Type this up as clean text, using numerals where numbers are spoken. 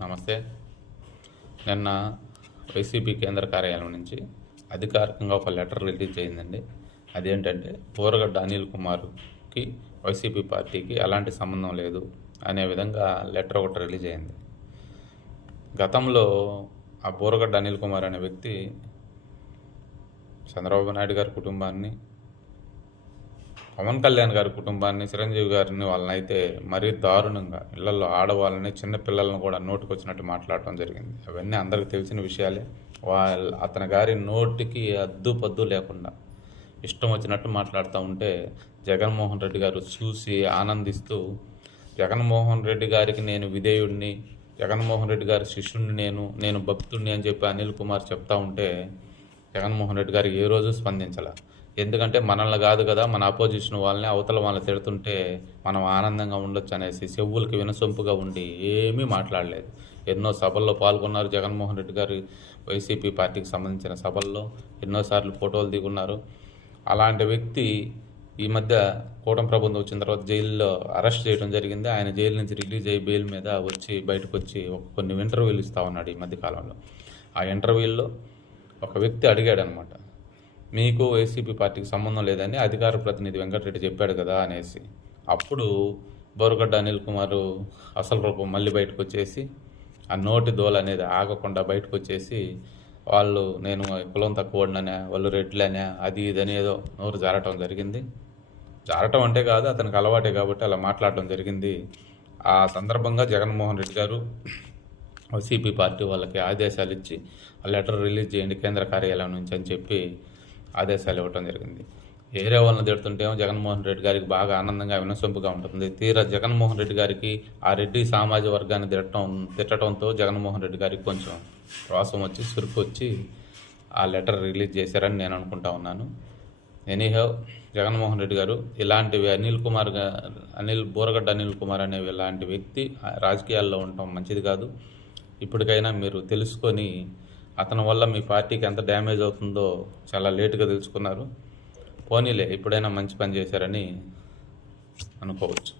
నమస్తే. నిన్న వైసీపీ కేంద్ర కార్యాలయం నుంచి అధికారికంగా ఒక లెటర్ రిలీజ్ అయిందండి. అదేంటంటే బోరగడ్డ అనిల్ కుమార్కి వైసీపీ పార్టీకి ఎలాంటి సంబంధం లేదు అనే విధంగా లెటర్ ఒకటి రిలీజ్ అయింది. గతంలో ఆ బోరగడ్డ అనిల్ కుమార్ అనే వ్యక్తి చంద్రబాబు నాయుడు గారి కుటుంబాన్ని, పవన్ కళ్యాణ్ గారి కుటుంబాన్ని, చిరంజీవి గారిని వాళ్ళనైతే మరీ దారుణంగా ఇళ్లలో ఆడవాళ్ళని, చిన్న పిల్లలను కూడా నోటుకొచ్చినట్టు మాట్లాడటం జరిగింది. అవన్నీ అందరికీ తెలిసిన విషయాలే. అతని గారి నోటికి అద్దు పద్దు లేకుండా ఇష్టం వచ్చినట్టు మాట్లాడుతూ ఉంటే జగన్మోహన్ రెడ్డి గారు చూసి ఆనందిస్తూ, జగన్మోహన్ రెడ్డి గారికి నేను విధేయుడిని, జగన్మోహన్ రెడ్డి గారి శిష్యుడిని, నేను భక్తుడిని అని చెప్పి అనిల్ కుమార్ చెప్తా ఉంటే జగన్మోహన్ రెడ్డి గారు ఏ రోజు స్పందించాల. ఎందుకంటే మనల్ని కాదు కదా, మన అపోజిషన్ వాళ్ళని, అవతల వాళ్ళని తిడుతుంటే మనం ఆనందంగా ఉండొచ్చు అనేసి చెవులకి వినసొంపుగా ఉండి ఏమీ మాట్లాడలేదు. ఎన్నో సభల్లో పాల్గొన్నారు జగన్మోహన్ రెడ్డి గారు. వైసీపీ పార్టీకి సంబంధించిన సభల్లో ఎన్నోసార్లు ఫోటోలు దిగున్నారు. అలాంటి వ్యక్తి ఈ మధ్య కూటమి ప్రభుత్వం వచ్చిన తర్వాత జైల్లో అరెస్ట్ చేయడం జరిగింది. ఆయన జైలు నుంచి రిలీజ్ అయ్యి బెయిల్ మీద బయటకు వచ్చి కొన్ని ఇంటర్వ్యూలు ఇస్తూ ఉన్నాడు ఈ మధ్యకాలంలో. ఆ ఇంటర్వ్యూల్లో ఒక వ్యక్తి అడిగాడు అనమాట, మీకు వైసీపీ పార్టీకి సంబంధం లేదని అధికార ప్రతినిధి వెంకటరెడ్డి చెప్పాడు కదా అనేసి. అప్పుడు బోరగడ్డ అనిల్ కుమార్ అసలు రూపం మళ్ళీ బయటకు వచ్చేసి, ఆ నోటి దోల అనేది ఆగకుండా బయటకు వచ్చేసి, వాళ్ళు నేను కులం తక్కువడిననే, వాళ్ళు రెడ్లనే, అది ఇది అనేదో నోరు జారటం జరిగింది. జారటం అంటే కాదు, అతనికి అలవాటే కాబట్టి అలా మాట్లాడటం జరిగింది. ఆ సందర్భంగా జగన్మోహన్ రెడ్డి గారు వైసీపీ పార్టీ వాళ్ళకి ఆదేశాలు ఇచ్చి ఆ లెటర్ రిలీజ్ చేయండి కేంద్ర కార్యాలయం నుంచి అని చెప్పి ఆదేశాలు ఇవ్వటం జరిగింది. ఏరే వాళ్ళని తిడుతుంటేమో జగన్మోహన్ రెడ్డి గారికి బాగా ఆనందంగా వినసొంపుగా ఉంటుంది. తీరా జగన్మోహన్ రెడ్డి గారికి ఆ రెడ్డి సామాజిక వర్గాన్ని తిట్టడంతో జగన్మోహన్ రెడ్డి గారికి కొంచెం రోసం వచ్చి, సురుకు వచ్చి ఆ లెటర్ రిలీజ్ చేశారని నేను అనుకుంటా ఉన్నాను. ఎనీహౌ, జగన్మోహన్ రెడ్డి గారు ఇలాంటివి బోరగడ్డ అనిల్ కుమార్ అనే ఇలాంటి వ్యక్తి రాజకీయాల్లో ఉండటం మంచిది కాదు. ఇప్పటికైనా మీరు తెలుసుకొని, అతని వల్ల మీ పార్టీకి ఎంత డ్యామేజ్ అవుతుందో చాలా లేటుగా తెలుసుకున్నారు. పోనీలే, ఇప్పుడైనా మంచి పని చేశారని అనుకోవచ్చు.